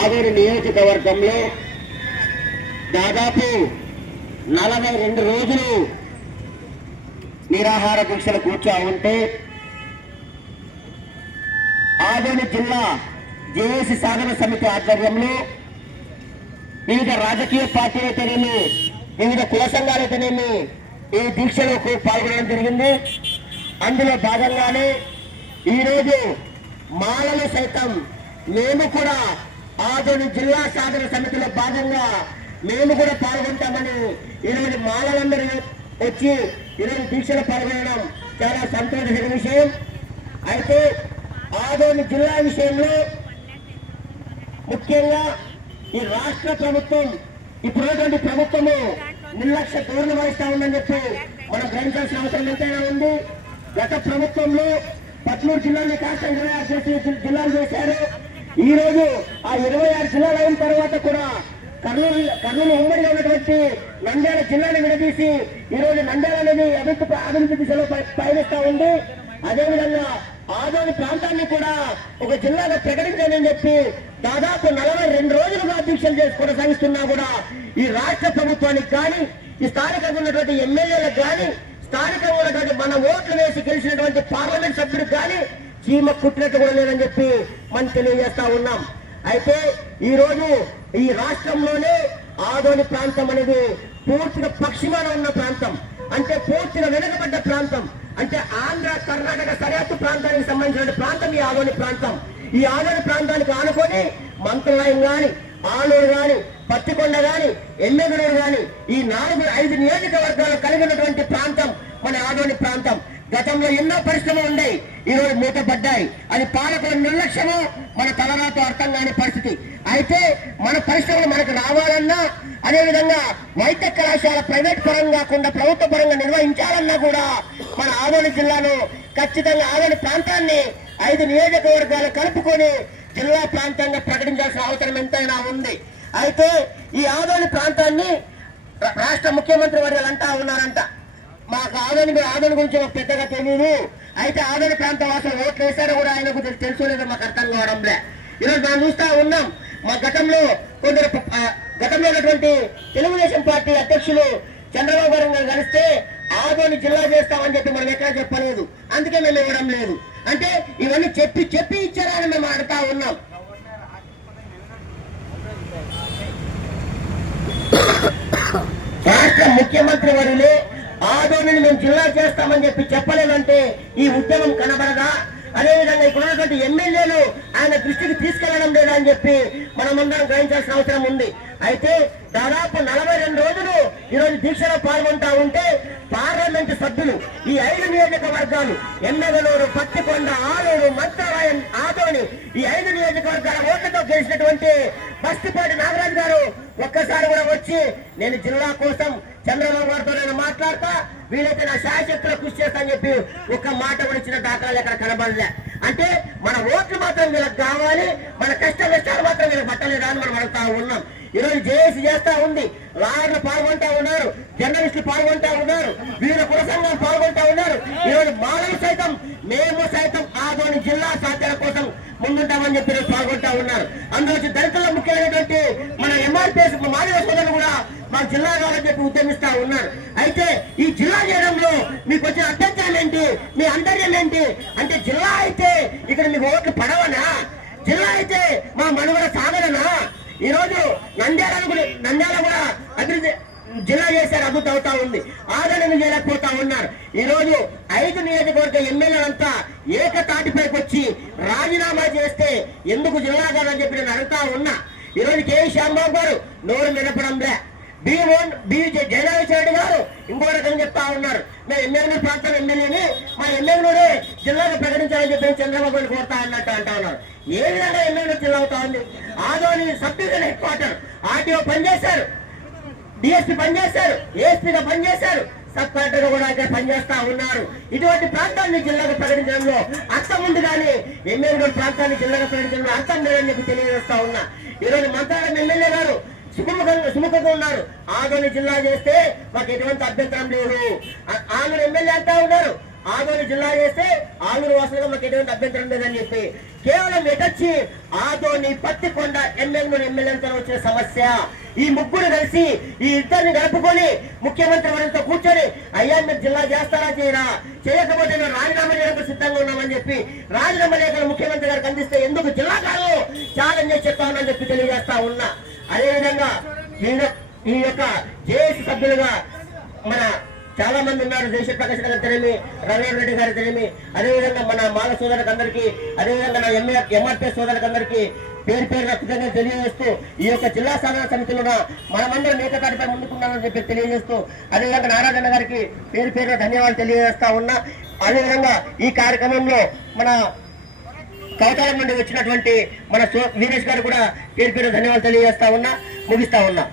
ఆదోని నియోజకవర్గంలో దాదాపు 42 రోజులు నిరాహార దీక్షలు కూర్చో ఉంటే ఆదోని జిల్లా జేఏసీ సాధన సమితి ఆధ్వర్యంలో వివిధ రాజకీయ పార్టీలైతేనేమి వివిధ కుల సంఘాలైతేనేమి ఈ దీక్షలో పాల్గొనడం జరిగింది. అందులో భాగంగానే ఈరోజు మాలలు సైతం మేము కూడా ఆదోని జిల్లా సాధన సమితిలో భాగంగా మేము కూడా పాల్గొంటామని ఈరోజు మాలలందరూ వచ్చి ఈరోజు దీక్షలో పాల్గొనడం చాలా సంతోషకర విషయం. అయితే ఆదోని జిల్లా విషయంలో ముఖ్యంగా ఈ రాష్ట్ర ప్రభుత్వం ఇప్పుడున్నటువంటి ప్రభుత్వము నిర్లక్ష్య ధోరణి వహిస్తా ఉందని చెప్పి మనం గ్రహించాల్సిన అవసరం ఎంతైనా ఉంది. గత ప్రభుత్వంలో 13 జిల్లాలను కాస్త 26 జిల్లాలు చేశారు. ఈ రోజు ఆ 26 జిల్లాలు అయిన తర్వాత కూడా కర్నూలు ఉమ్మడిగా ఉన్నటువంటి నంద్యాల జిల్లాను విడదీసి ఈ రోజు నంద్యాల అనేది అభివృద్ధి దిశలో పయనిస్తా ఉంది. అదేవిధంగా ఆదోని ప్రాంతాన్ని కూడా ఒక జిల్లాగా ప్రకటించాలని చెప్పి దాదాపు 42 రోజులుగా దీక్షలు చేసి కొనసాగిస్తున్నా కూడా ఈ రాష్ట్ర ప్రభుత్వానికి కానీ ఈ స్థానికంగా ఉన్నటువంటి ఎమ్మెల్యేలకు కానీ స్థానికంగా ఉన్నటువంటి మన ఓట్లు వేసి గెలిచినటువంటి పార్లమెంట్ సభ్యులకు కానీ చీమ కుట్టినట్టు కూడా లేదని చెప్పి మనం తెలియజేస్తా ఉన్నాం. అయితే ఈ రోజు ఈ రాష్ట్రంలోనే ఆదోని ప్రాంతం అనేది పూర్తిగా పశ్చిమాన ఉన్న ప్రాంతం, అంటే పూర్తిగా వెనుకబడ్డ ప్రాంతం, అంటే ఆంధ్ర కర్ణాటక సరిహద్దు ప్రాంతానికి సంబంధించిన ప్రాంతం ఈ ఆదోని ప్రాంతం. ఈ ఆదోని ప్రాంతానికి ఆనుకొని మంత్రాలయం గాని, ఆలూరు గాని, పత్తికొండ గాని, ఎమ్మెగనూరు గాని ఈ 4-5 నియోజకవర్గాలు కలిగి ఉన్నటువంటి ప్రాంతం మన ఆదోని ప్రాంతం. గతంలో ఎన్నో పరిశ్రమలు ఉన్నాయి, ఈ రోజు మూతపడ్డాయి. అది పాలకుల నిర్లక్ష్యము, మన తలరాతో అర్థం కాని పరిస్థితి. అయితే మన పరిశ్రమలు మనకు రావాలన్నా, అదేవిధంగా వైద్య కళాశాల ప్రైవేట్ పరంగా కాకుండా ప్రభుత్వ పరంగా నిర్వహించాలన్నా కూడా మన ఆదోని జిల్లాలో ఖచ్చితంగా ఆదోని ప్రాంతాన్ని 5 నియోజకవర్గాలు కలుపుకొని జిల్లా ప్రాంతంగా ప్రకటించాల్సిన అవసరం ఎంతైనా ఉంది. అయితే ఈ ఆదోని ప్రాంతాన్ని రాష్ట్ర ముఖ్యమంత్రి వర్యులు అంటా ఉన్నారంట, మాకు ఆదోని గురించి మాకు పెద్దగా తెలియదు. అయితే ఆదోని ప్రాంత వాసులు ఓట్లు వేశారో కూడా ఆయనకు తెలుసు లేదో మాకు అర్థం కావడంలే. ఈరోజు మనం చూస్తా ఉన్నాం, మా గతంలో ఉన్నటువంటి తెలుగుదేశం పార్టీ అధ్యక్షులు చంద్రబాబు గారు కలిస్తే ఆదోని జిల్లా చేస్తామని చెప్పి మనం ఎక్కడ చెప్పలేదు, అందుకే మేము ఇవ్వడం లేదు. అంటే ఇవన్నీ చెప్పి ఇచ్చారని మేము అడుగుతా ఉన్నాం. రాష్ట్ర ముఖ్యమంత్రి వర్యులు ఆదోనిని మేము జిల్లా చేస్తామని చెప్పి చెప్పలేదంటే ఈ ఉద్యమం కనబడదా? అదేవిధంగా ఇక్కడ ఉన్నటువంటి ఎమ్మెల్యేలు ఆయన దృష్టికి తీసుకెళ్లడం లేదా అని చెప్పి మనమందరం గ్రహించాల్సిన అవసరం ఉంది. అయితే దాదాపు 42 రోజులు ఈరోజు దీక్షలో పాల్గొంటా ఉంటే పార్లమెంటు సభ్యులు ఈ 5 నియోజకవర్గాలు ఎమ్మెగనూరు, పత్తికొండ, ఆలూరు, మంత్రాలయం, ఆదోని ఈ 5 నియోజకవర్గాల ఓట్లతో గెలిచినటువంటి బస్తిపాటి నాగరాజు గారు ఒక్కసారి కూడా వచ్చి నేను జిల్లా కోసం చంద్రబాబు గారితో నేను మాట్లాడతా, వీలైతే నా శాయశక్తులు కృషి చేస్తా అని చెప్పి ఒక్క మాట కూడా ఇచ్చిన దాఖలాలు ఎక్కడ కనబడలే. అంటే మన ఓట్లు మాత్రం వీళ్ళకి కావాలి, మన కష్ట నష్టాలు మాత్రం వీళ్ళకి పట్టలేదా అని మనం అడుగుతా ఉన్నాం. ఈరోజు జేఏసీ చేస్తా ఉంది, లాయర్లు పాల్గొంటా ఉన్నారు, జర్నలిస్టులు పాల్గొంటా ఉన్నారు, వివిధ కుల సంఘాలు పాల్గొంటా ఉన్నారు. ఈరోజు మానవులు సైతం మేము సైతం ఆదోని జిల్లా సాధన కోసం ముందుంటామని చెప్పి పాల్గొంటా ఉన్నారు. అందులో దళితుల్లో ముఖ్యమైనటువంటి మన ఎంఆర్పీఎస్ మానవ సోదరులు కూడా మా జిల్లా కావాలని చెప్పి ఉద్యమిస్తా ఉన్నారు. అయితే ఈ జిల్లా చేయడంలో మీకు వచ్చిన అభ్యంతరం ఏంటి, మీ అంతర్యం ఏంటి అంటే జిల్లా అయితే ఇక్కడ మీకు ఓట్లు పడవనా, జిల్లా అయితే మా మనుగడ సాగరనా? ఈ రోజు నంద్యాల కూడా అభివృద్ధి జిల్లా చేశారు, అభివృద్ధి అవుతా ఉంది, ఆదరణ చేయలేకపోతా ఉన్నారు. ఈ రోజు 5 నియోజకవర్గ ఎమ్మెల్యేలంతా ఏకతాటిపైకి వచ్చి రాజీనామా చేస్తే ఎందుకు జిల్లా కాదని చెప్పి నేను అడుగుతా ఉన్నా. ఈ రోజు కే శ్యాంబాబు గారు నోరు నిలపడంలే, జయనారాయణ రెడ్డి గారు ఇంకో రకంగా చెప్తా ఉన్నారు, మేము ఎమ్మెల్యే ప్రాంతం ఎమ్మెల్యేని మా ఎమ్మెల్యేనే జిల్లాగా ప్రకటించాలని చెప్పి చంద్రబాబు గారు కోరుతా అన్నట్టు అంటా ఉన్నారు. ఏ విధంగా ఎమ్మెల్యే జిల్లా అవుతా ఉంది? Adoni sub division head quarter RTO పనిచేశారు, డిఎస్పీ పనిచేశారు, ఏఎస్పీగా పనిచేశారు, సబ్ కలెక్టర్ కూడా ఇక్కడ పనిచేస్తా ఉన్నారు. ఇటువంటి ప్రాంతాన్ని జిల్లాగా ప్రకటించడంలో అర్థం ఉంది, కానీ ఎమ్మెల్యే ప్రాంతాన్ని జిల్లాగా ప్రకటించడంలో అర్థం లేదని చెప్పి తెలియజేస్తా ఉన్నా. ఈరోజు మంత్రాలయం ఎమ్మెల్యే గారు సుముఖంగా ఉన్నారు, ఆదోని జిల్లా చేస్తే మాకు ఎటువంటి అభ్యంతరం లేదు. ఆంధ్ర ఎమ్మెల్యే అంటా ఉన్నారు ఆదోని జిల్లా చేస్తే ఆలూరు వాసులుగా మాకు ఎటువంటి అభ్యంతరం లేదని చెప్పి కేవలం ఎటొచ్చి ఆదోని పత్తికొండ ఎమ్మెల్యేలతో వచ్చిన సమస్య. ఈ ముగ్గురు కలిసి ఈ ఇద్దరిని గడుపుకొని ముఖ్యమంత్రి వారితో కూర్చొని అయ్యా మీరు జిల్లా చేస్తారా చేయరా, చేయకపోతే మేము రాజీనామా చేయడానికి సిద్ధంగా ఉన్నామని చెప్పి రాజీనామా లేఖలు ముఖ్యమంత్రి గారికి అందిస్తే ఎందుకు జిల్లా కాదు ఛాలెంజ్ చేసి చెప్తామని చెప్పి తెలియజేస్తా ఉన్నా. అదేవిధంగా ఈ యొక్క జేఏసీ సభ్యులుగా మన చాలా మంది ఉన్నారు. దేశ ప్రకాశ్ గారు తెలియమి, రవీంద్ర రెడ్డి గారు తెలియమి, అదేవిధంగా మన మాల సోదరులకు అందరికీ, అదేవిధంగా నా ఎంఆర్పీ సోదరులకు అందరికీ పేరు పేరున కృతజ్ఞతలు తెలియజేస్తూ ఈ యొక్క జిల్లా సాధన సమితిలో మనమందరం ఏకతాటిపై ముందుకున్నామని చెప్పి తెలియజేస్తూ అదేవిధంగా నారాయణ గారికి పేరు పేరున ధన్యవాదాలు తెలియజేస్తా ఉన్నా. అదేవిధంగా ఈ కార్యక్రమంలో మన కవతారం నుండి వచ్చినటువంటి మన వీరేష్ గారు కూడా పేరు పేరు ధన్యవాదాలు తెలియజేస్తా ఉన్నా, ముగిస్తా ఉన్నా.